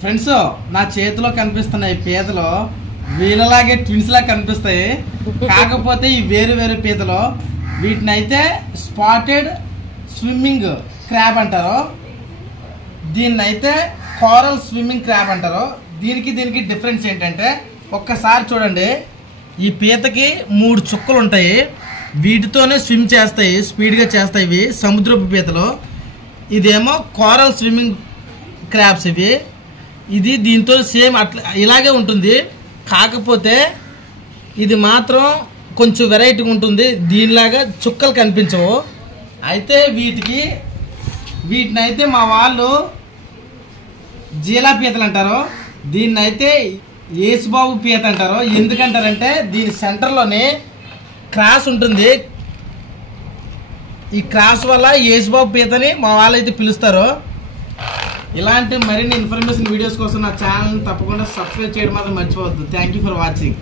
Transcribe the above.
Friends నా చేతిలో కనిపిస్తున్నాయి పీతలు వీళ్ళలాగే ట్విన్స్ లా కనిపిస్తాయి. కాకపోతే ఈ వేరు వేరు పీతలు. వీటిని అయితే స్పాటెడ్ స్విమ్మింగ్ క్రాబ్ అంటారు, దీన్ని అయితే కోరల్ స్విమ్మింగ్ క్రాబ్ అంటారు. దీనికి డిఫరెన్స్ ఏంటంటే ఒక్కసారి చూడండి, ఈ పీతకి 3 చుక్కలు ఉంటాయి. వీటితోనే స్విమ్ చేస్తాయి, స్పీడ్గా చేస్తాయి. ఇవి సముద్రపు పీతలు. ఇదేమో కోరల్ స్విమ్మింగ్ క్రాబ్స్. ఇది దీంతో సేమ్ అట్లా ఇలాగే ఉంటుంది. కాకపోతే ఇది మాత్రం కొంచెం వెరైటీగా ఉంటుంది, దీనిలాగా చుక్కలు కనిపించవు. అయితే వీటిని అయితే మా వాళ్ళు జీలా పీతలు అంటారు, దీన్ని అయితే యేసుబాబు పీత అంటారు. ఎందుకంటారంటే దీని సెంటర్లోనే క్రాస్ ఉంటుంది. ఈ క్రాస్ వల్ల యేసుబాబు పీతని మా వాళ్ళు అయితే పిలుస్తారు. ఇలాంటి మరిన్ని ఇన్ఫర్మేషన్ వీడియోస్ కోసం నా ఛానల్ని తప్పకుండా సబ్స్క్రైబ్ చేయడం మాత్రం మర్చిపోవద్దు. Thank you for watching.